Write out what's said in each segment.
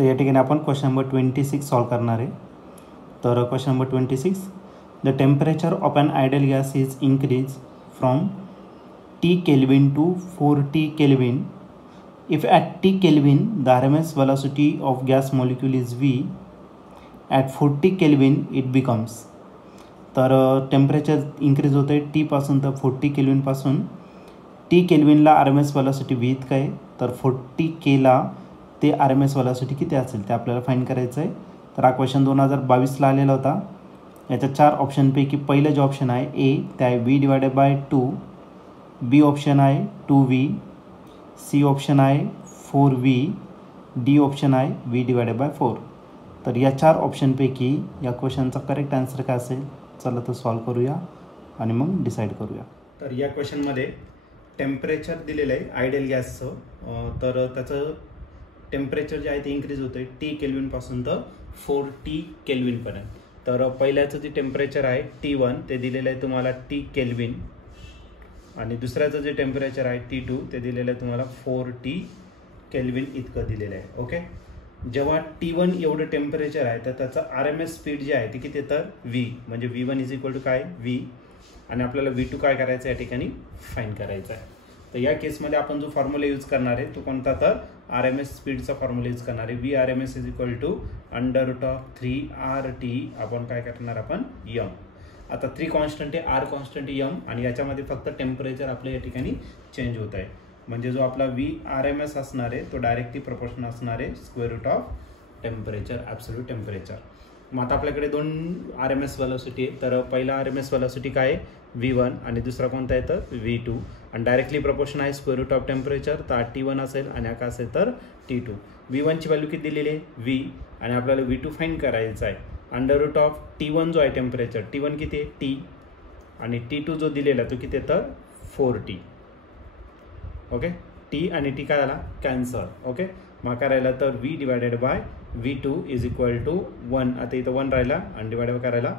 तर या ठिकाणी आपण क्वेश्चन नंबर 26 सॉल्व करणार आहे. तर question number 26, the temperature of an ideal gas is increase from T Kelvin to 4T Kelvin. If at T Kelvin the RMS velocity of gas molecule is V, at 40 Kelvin it becomes. तर temperature increase होतं आहे T पासून तर 40 केल्विनपासून T केल्विनला R M S velocity V इतकं आहे. तर 40 केला ते आर एम एस वेलॉसिटी किती असेल ते आपल्याला फाईंड करायचं आहे. तर हा क्वेश्चन 2022ला आलेला होता. याच्या 4 ऑप्शनपैकी पहिलं जे ऑप्शन आहे ए ते आहे V/2, बी ऑप्शन आहे 2V, सी ऑप्शन आहे 4V, डी ऑप्शन आहे V/4. तर या 4 ऑप्शनपैकी या क्वेश्चनचा करेक्ट आन्सर काय असेल, चला तर सॉल्व करूया आणि मग डिसाईड करूया. तर या क्वेश्चनमध्ये टेम्परेचर दिलेलं आहे आयडियल गॅसचं. तर त्याचं टेम्परेचर जे आहे ते इन्क्रीज होतं आहे T केल्विनपासून तर 4T केल्विनपर्यंत. तर पहिल्याचं जे टेम्परेचर आहे T1 ते दिलेलं आहे तुम्हाला T केल्विन आणि दुसऱ्याचं जे टेम्परेचर आहे T2 ते दिलेलं आहे तुम्हाला 4T केल्विन इतकं दिलेलं आहे. ओके, जेव्हा T1 एवढं टेम्परेचर आहे तर त्याचं आर एम एस स्पीड जे आहे ते किती येतं V, म्हणजे V1 इज इक्वल टू काय V, आणि आपल्याला V2 काय करायचं या ठिकाणी फाईंड करायचं आहे. तर या केसमध्ये आपण जो फॉर्म्युला यूज करणार आहे तो कोणता, तर आर एम एस स्पीडचा फॉर्म्युला यूज करणार आहे. VRMS is equal to √3RT आपण काय करणार आपण M. आता 3 कॉन्स्टंट आहे, R कॉन्स्टंट आहे M, आणि याच्यामध्ये फक्त टेम्परेचर आपल्या या ठिकाणी चेंज होत आहे. म्हणजे जो आपला VRMS असणार आहे तो डायरेक्टली प्रपोर्शन असणार आहे √टेम्परेचर, ॲब्सोल्यूट टेम्परेचर. मग आता आपल्याकडे 2 RMS वेलॉसिटी आहे. तर पहिला RMS वेलॉसिटी काय आहे V1 आणि दुसरा कोणता आहे तर V2, आणि डायरेक्टली प्रपोर्शन आहे √ऑफ टेम्परेचर. तर T1 असेल आणि हा काय असेल तर T2. V1ची व्हॅल्यू किती दिलेली आहे V, आणि आपल्याला V2 फाईंड करायचा आहे. √ऑफ T1 जो आहे टेम्परेचर, T1 किती आहे T, आणि T2 जो दिलेला तो किती आहे तर 4T. ओके, T आणि T काय आला कॅन्सल. ओके, मग काय राहिला तर V/V2 इज इक्वल टू 1. आता इथं 1 राहिला आणि डिवाइड काय राहिला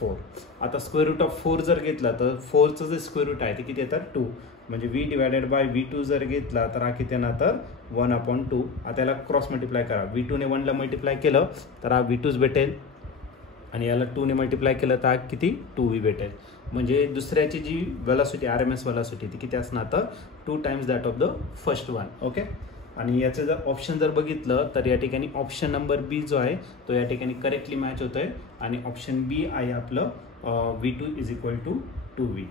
4. आता √4 जर घेतला तर 4चं जे स्क्वेअर आहे ते किती येतात 2, म्हणजे V/V2 जर घेतला तर हा किती येणार तर 1/2. आता याला क्रॉस मल्टिप्लाय करा. V2 ने 1ला मल्टिप्लाय केलं तर हा V2च भेटेल, आणि याला 2 ने मल्टिप्लाय केलं तर किती 2V भेटेल. म्हणजे दुसऱ्याची जी velocity R M S velocity ती किती असणार तर 2 times that of the first one. Okay, आणि याचं जर ऑप्शन जर बघितलं तर या ठिकाणी ऑप्शन नंबर बी जो आहे तो या ठिकाणी करेक्टली मॅच होतोय, आणि ऑप्शन बी आहे आपलं V2 is equal to 2V.